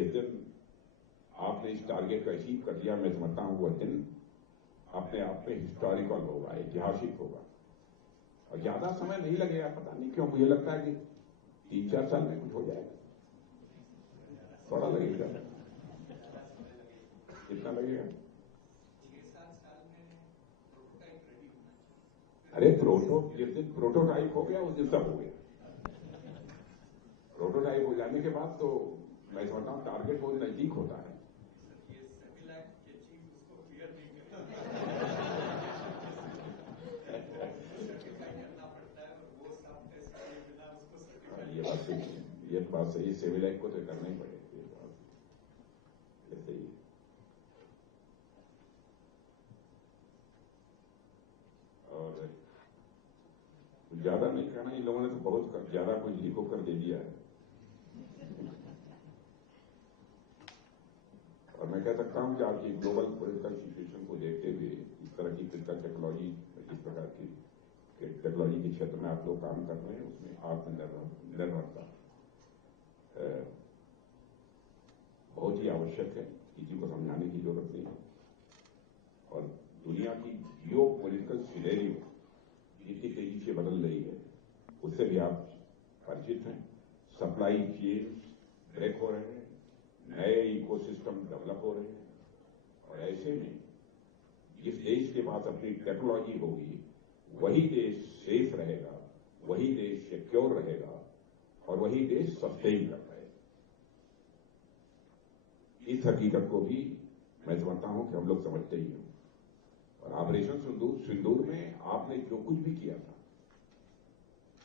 जिस दिन आपने इस टारगेट को अचीव कर लिया, मैं समझता हूं वह दिन अपने आप में हिस्टोरिकल होगा, ऐतिहासिक होगा और ज्यादा समय नहीं लगेगा। पता नहीं क्यों मुझे लगता है कि 3-4 साल में कुछ हो जाएगा, थोड़ा लगेगा। कितना लगेगा? 6-7 साल में प्रोटोटाइप रेडी होना चाहिए। अरे जिस दिन प्रोटोटाइप हो गया उस दिन सब हो गया। प्रोटोटाइप हो जाने के बाद तो मैं समझता हूं टारगेट बहुत नजदीक होता है। ये सभी लाख की चीज उसको क्लियर नहीं करना पड़ता है और वो सब टेस्ट किए बिना उसको सर्टिफाई। ये बात सही, सिविल एक्ट को तो करना ही पड़ेगा। ऐसे ही और ज्यादा नहीं कहना, इन लोगों ने तो बहुत ज्यादा कुछ लिखो कर दे दिया है। और मैं कह सकता हूं कि आज की ग्लोबल पॉलिटिकल सिचुएशन को देखते हुए इस तरह की क्रिटिकल टेक्नोलॉजी, इस प्रकार की टेक्नोलॉजी के क्षेत्र में आप लोग काम कर रहे हैं, उसमें आत्मनिर्भरता बहुत ही आवश्यक है, किसी को समझाने की जरूरत नहीं है। और दुनिया की जियो पॉलिटिकल सिनेरियो जितनी तेजी से बदल रही है उससे भी आप परिचित हैं। सप्लाई चेन ब्रेक हो रहे हैं, नए इकोसिस्टम डेवलप हो रहे हैं और ऐसे में जिस देश के पास अपनी टेक्नोलॉजी होगी वही देश सेफ रहेगा, वही देश सिक्योर रहेगा और वही देश सस्टेन कर पाएगा। इस हकीकत को भी मैं समझता हूं कि हम लोग समझते ही हैं। और ऑपरेशन सिंदूर में आपने जो कुछ भी किया था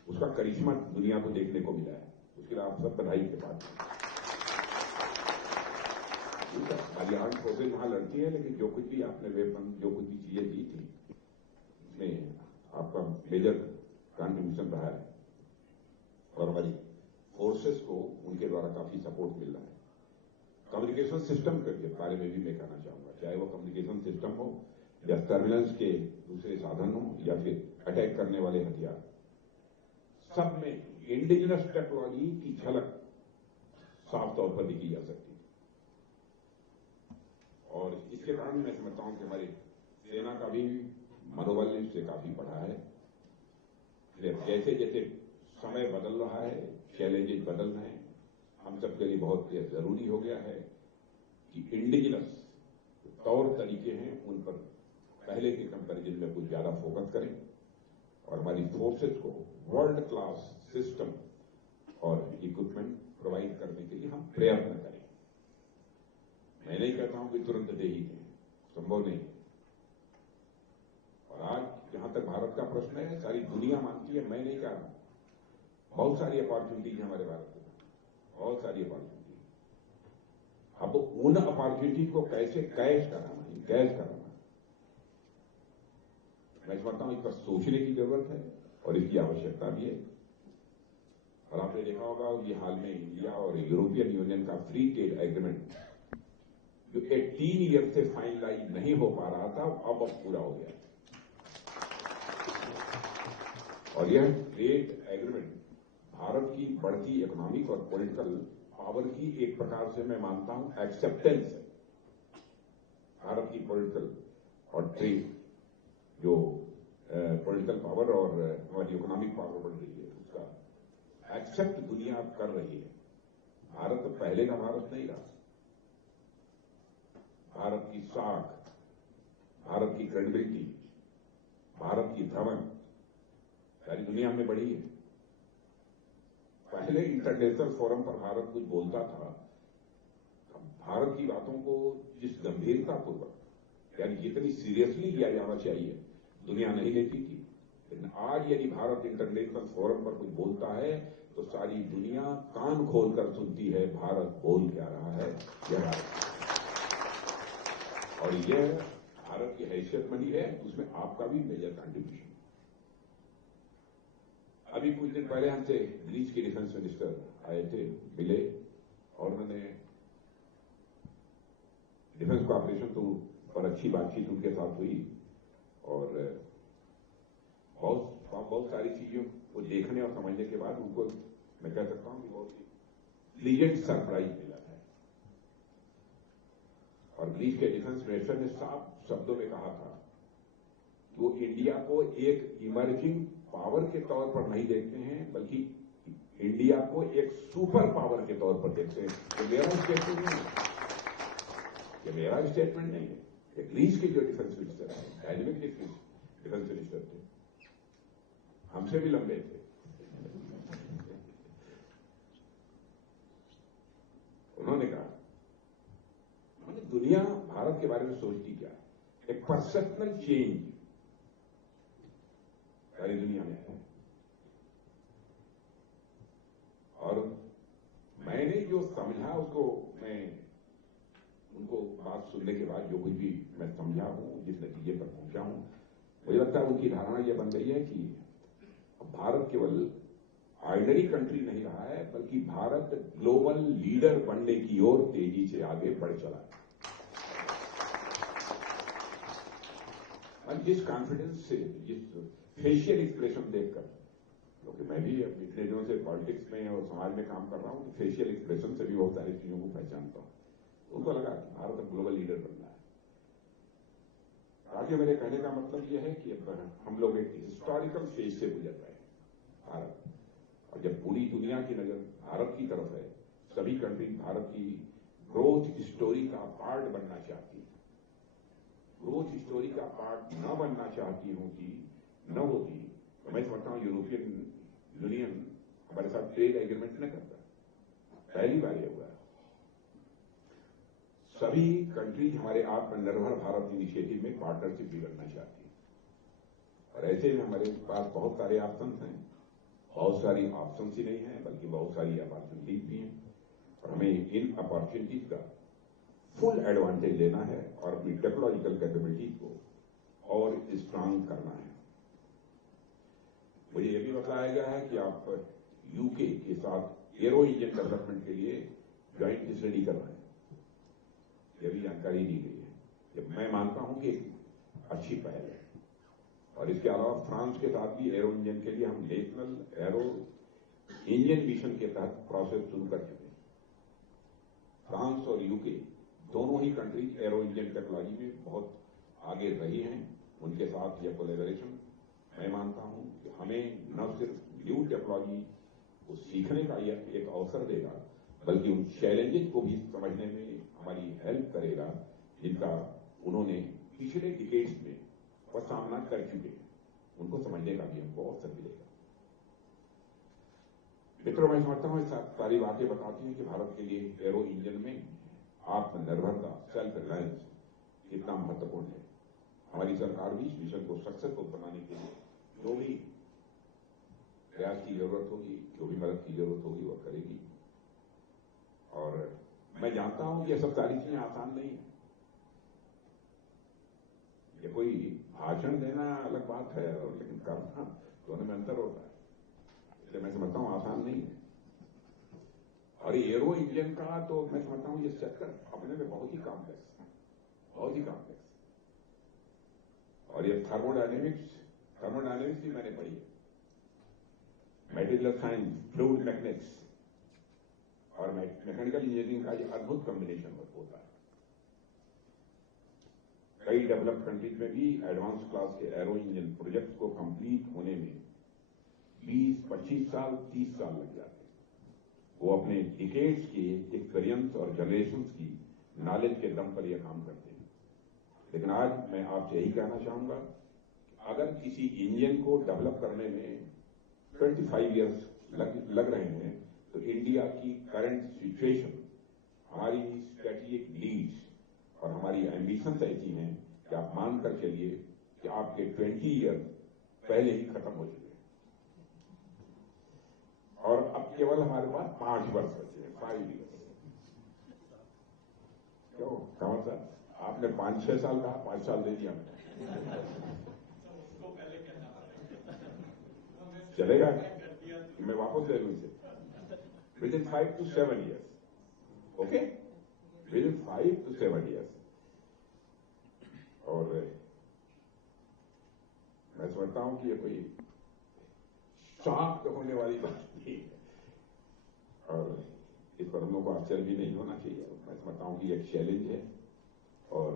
उसका करिश्मा दुनिया को देखने को मिला है, उसके लिए आप सब बधाई के पात्र हैं। हमारी आर्म फोर्सेज वहां लड़ती है, लेकिन जो कुछ भी आपने वेपन, जो कुछ भी चीजें दी थी उसमें आपका मेजर कंट्रीब्यूशन रहा है और हमारी फोर्सेस को उनके द्वारा काफी सपोर्ट मिल रहा है। कम्युनिकेशन सिस्टम के बारे में भी मैं कहना चाहूंगा, चाहे वो कम्युनिकेशन सिस्टम हो या सर्विलेंस के दूसरे साधन हो या फिर अटैक करने वाले हथियार, सब में इंडिजिनस टेक्नोलॉजी की झलक साफ तौर पर दिखी जा सकती है। और इसके कारण मैं समझता हूं कि हमारी सेना का भी मनोबल इससे काफी बढ़ा है। जैसे जैसे समय बदल रहा है, चैलेंजेस बदल रहे हैं, हम सबके लिए बहुत जरूरी हो गया है कि इंडिजिनस तौर तरीके हैं उन पर पहले के कंपैरिजन में कुछ ज्यादा फोकस करें और हमारी फोर्सेस को वर्ल्ड क्लास सिस्टम और इक्विपमेंट प्रोवाइड करने के लिए हम प्रयत्न करें। मैं नहीं कहता हूं कि तुरंत दे ही दें, संभव नहीं। और आज जहां तक भारत का प्रश्न है, सारी दुनिया मानती है, मैं नहीं कह रहा, बहुत सारी अपॉर्चुनिटीज है हमारे भारत में, बहुत सारी अपॉर्चुनिटी। अब उन अपॉर्चुनिटी को कैसे कैश कराना, मैं समझता हूं इस पर सोचने की जरूरत है और इसकी आवश्यकता भी है। और आपने देखा होगा कि हाल में इंडिया और यूरोपियन यूनियन का फ्री ट्रेड एग्रीमेंट जो 3 ईयर से फाइनलाइज नहीं हो पा रहा था, अब पूरा हो गया। और यह ट्रेड एग्रीमेंट भारत की बढ़ती इकोनॉमिक और पॉलिटिकल पावर की एक प्रकार से मैं मानता हूं एक्सेप्टेंस है। भारत की पॉलिटिकल और ट्रेड जो पॉलिटिकल पावर और हमारी इकोनॉमिक पावर बढ़ रही है, उसका एक्सेप्ट दुनिया कर रही है। भारत तो पहले का भारत नहीं रहा। भारत की साख, भारत की क्रेडिबिलिटी, भारत की धमक सारी दुनिया में बढ़ी है। पहले इंटरनेशनल फोरम पर भारत कुछ बोलता था, भारत की बातों को जिस गंभीरतापूर्वक यानी जितनी सीरियसली लिया जाना चाहिए दुनिया नहीं लेती थी, लेकिन आज यदि भारत इंटरनेशनल फोरम पर कुछ बोलता है तो सारी दुनिया कान खोलकर सुनती है भारत बोल क्या रहा है। यह और यह भारत की हैसियत बनी है, उसमें आपका भी मेजर कंट्रीब्यूशन। अभी कुछ दिन पहले हमसे ग्रीस के डिफेंस मिनिस्टर आए थे, मिले और उन्होंने डिफेंस कॉर्पोरेशन तो पर अच्छी बातचीत उनके साथ हुई और बहुत सारी चीजों को देखने और समझने के बाद उनको मैं कह सकता हूं कि बहुत ही प्लीजेंट सरप्राइज मिला है। और ग्रीस के डिफेंस मिनिस्टर ने साफ शब्दों में कहा था कि वो इंडिया को एक इमर्जिंग पावर के तौर पर नहीं देखते हैं, बल्कि इंडिया को एक सुपर पावर के तौर पर देखते हैं। ये मेरा स्टेटमेंट नहीं है, ये मेरा स्टेटमेंट नहीं है, ये ग्रीस के जो डिफेंस मिनिस्टर है, डायनेमिक डिफेंस मिनिस्टर थे, हमसे भी लंबे थे। उन्होंने कहा मैंने दुनिया भारत के बारे में सोचती क्या है, एक परसेप्शनल चेंज सारी दुनिया में है। और मैंने जो समझा उसको मैं उनको बात सुनने के बाद जो कुछ भी मैं समझा हूं, जिस नतीजे पर पहुंचा हूं, मुझे लगता है उनकी धारणा यह बन गई है कि भारत केवल ऑर्डिनरी कंट्री नहीं रहा है, बल्कि भारत ग्लोबल लीडर बनने की ओर तेजी से आगे बढ़ चला है। और जिस कॉन्फिडेंस से, जिस फेशियल एक्सप्रेशन देखकर, क्योंकि मैं भी अब इतने दिनों से पॉलिटिक्स में और समाज में काम कर रहा हूं, तो फेशियल एक्सप्रेशन से भी बहुत सारी चीजों को पहचानता हूं। उनको लगा कि भारत अब ग्लोबल लीडर बन रहा है। आगे मेरे कहने का मतलब यह है कि अब हम लोग एक हिस्टोरिकल फेज से गुजर रहे हैं भारत, और जब पूरी दुनिया की नजर भारत की तरफ है, सभी कंट्री भारत की ग्रोथ स्टोरी का पार्ट बनना चाहती है। ग्रोथ स्टोरी का पार्ट न बनना चाहती होती, न होती, तो मैं समझता हूं यूरोपियन यूनियन हमारे साथ ट्रेड एग्रीमेंट न करता। पहली बार यह हुआ है। सभी कंट्रीज हमारे आत्मनिर्भर भारत इनिशिएटिव में पार्टनरशिप भी करना चाहती है, और ऐसे में हमारे पास बहुत सारे ऑप्शन हैं। बहुत सारी ऑप्शन ही नहीं है, बल्कि बहुत सारी अपॉर्चुनिटीज भी हैं, और हमें इन अपॉर्चुनिटीज का फुल एडवांटेज लेना है और अपनी टेक्नोलॉजिकल कैपेबिलिटीज को और स्ट्रांग करना है। मुझे यह भी बताया गया है कि आप यूके के साथ एरो इंजन डेवलपमेंट के लिए ज्वाइंट स्टडी कर रहे हैं, यह भी जानकारी दी गई है। ये मैं मानता हूं कि एक अच्छी पहल है। और इसके अलावा फ्रांस के साथ भी एरो इंजन के लिए हम नेशनल एरो इंजन मिशन के तहत प्रोसेस शुरू कर चुके हैं। फ्रांस और यूके दोनों ही कंट्रीज एरो इंजन टेक्नोलॉजी में बहुत आगे रही हैं। उनके साथ यह कोलैबोरेशन मैं मानता हूं कि हमें न सिर्फ न्यू टेक्नोलॉजी को सीखने का यह एक अवसर देगा, बल्कि उन चैलेंजेस को भी समझने में हमारी हेल्प करेगा, जिनका उन्होंने पिछले डिकेड्स में वह सामना कर चुके हैं। उनको समझने का भी हमको अवसर मिलेगा। मित्रों, मैं समझता हूं सारी बातें बताती हैं कि भारत के लिए एरो इंजन में आत्मनिर्भरता, सेल्फ रिलायंस कितना महत्वपूर्ण है। हमारी सरकार भी इस मिशन को सक्सेसफुल बनाने के लिए जो भी प्रयास की जरूरत होगी, जो भी मदद की जरूरत होगी, वह करेगी। और मैं जानता हूं कि यह सब सारी चीजें आसान नहीं है। ये कोई भाषण देना अलग बात है, और लेकिन करना दोनों में अंतर होता है। इसलिए मैं समझता हूं आसान नहीं है। और एरो इंजन का तो मैं समझता हूं ये सेक्टर अपने में बहुत ही कॉम्प्लेक्स है, बहुत ही कॉम्प्लेक्स। और ये थर्मोडायनेमिक्स भी मैंने पढ़ी है, मेटीरियल साइंस, फ्लूइड मैकेनिक्स और मैकेनिकल इंजीनियरिंग का ये अद्भुत कॉम्बिनेशन होता है। कई डेवलप्ड कंट्रीज में भी एडवांस क्लास के एरो इंजन प्रोजेक्ट को कंप्लीट होने में 20, 25 साल, 30 साल लग जाते हैं। वो अपने डिकेड्स के एक्सपीरियंस और जनरेशंस की नॉलेज के दम पर यह काम करते हैं। लेकिन आज मैं आपसे यही कहना चाहूंगा, अगर किसी इंजन को डेवलप करने में 25 ईयर्स लग रहे हैं, तो इंडिया की करंट सिचुएशन, हमारी स्ट्रेटेजिक नीड्स और हमारी एम्बिशंस ऐसी हैं कि आप मानकर चलिए कि आपके 20 ईयर पहले ही खत्म हो चुके हैं, और अब केवल हमारे पास 5 वर्ष बचे हैं, 5 ईयर्स। क्यों कमल साहब, आपने 5-6 साल कहा, 5 साल दे दिया मैंने। चलेगा कि मैं वापस ले लूं इसे? With in 5 to 7 years, okay, with in 5 to 7 years। और मैं समझता हूं कि ये कोई शॉक होने वाली बात नहीं है, और इस पर हम लोग को आश्चर्य भी नहीं होना चाहिए। मैं समझता हूं कि एक चैलेंज है, और